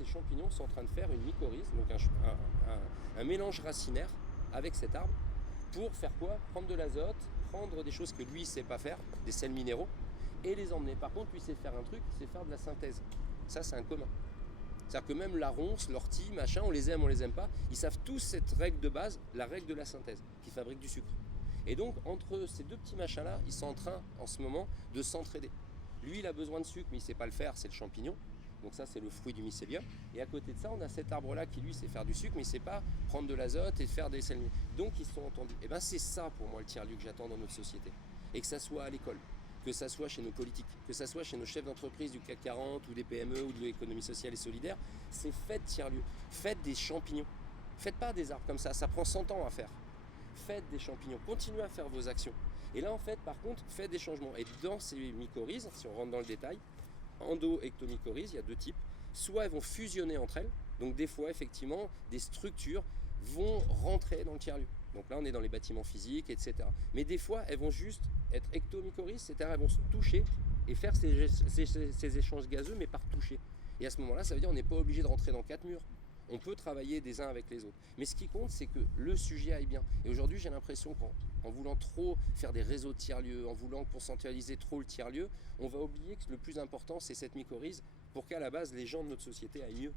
Ces champignons sont en train de faire une mycorhize, donc un mélange racinaire avec cet arbre, pour faire quoi? Prendre de l'azote, prendre des choses que lui ne sait pas faire, des sels minéraux, et les emmener. Par contre, lui sait faire un truc, c'est faire de la synthèse. Ça, c'est un commun. C'est-à-dire que même la ronce, l'ortie, machin, on les aime pas, ils savent tous cette règle de base, la règle de la synthèse, qui fabrique du sucre. Et donc, entre ces deux petits machins-là, ils sont en train, en ce moment, de s'entraider. Lui, il a besoin de sucre, mais il ne sait pas le faire, c'est le champignon. Donc ça, c'est le fruit du mycélium. Et à côté de ça, on a cet arbre-là qui, lui, sait faire du sucre, mais il ne sait pas prendre de l'azote et faire des sels. Donc, ils sont entendus. Et bien, c'est ça, pour moi, le tiers-lieu que j'attends dans notre société. Et que ça soit à l'école, que ça soit chez nos politiques, que ça soit chez nos chefs d'entreprise du CAC 40 ou des PME ou de l'économie sociale et solidaire, c'est faites tiers-lieu. Faites des champignons. Faites pas des arbres comme ça prend 100 ans à faire. Faites des champignons, continuez à faire vos actions. Et là, en fait, par contre, faites des changements. Et dans ces mycorhizes, si on rentre dans le détail, endo-ectomycorhizes, il y a deux types. Soit elles vont fusionner entre elles, donc des fois, effectivement, des structures vont rentrer dans le tiers-lieu. Donc là, on est dans les bâtiments physiques, etc. Mais des fois, elles vont juste être ectomycorhizes, c'est-à-dire elles vont se toucher et faire ces échanges gazeux, mais par toucher. Et à ce moment-là, ça veut dire qu'on n'est pas obligé de rentrer dans quatre murs. On peut travailler des uns avec les autres. Mais ce qui compte, c'est que le sujet aille bien. Et aujourd'hui, j'ai l'impression qu'en voulant trop faire des réseaux de tiers-lieux, en voulant pourcentualiser trop le tiers-lieu, on va oublier que le plus important, c'est cette mycorhize pour qu'à la base, les gens de notre société aillent mieux.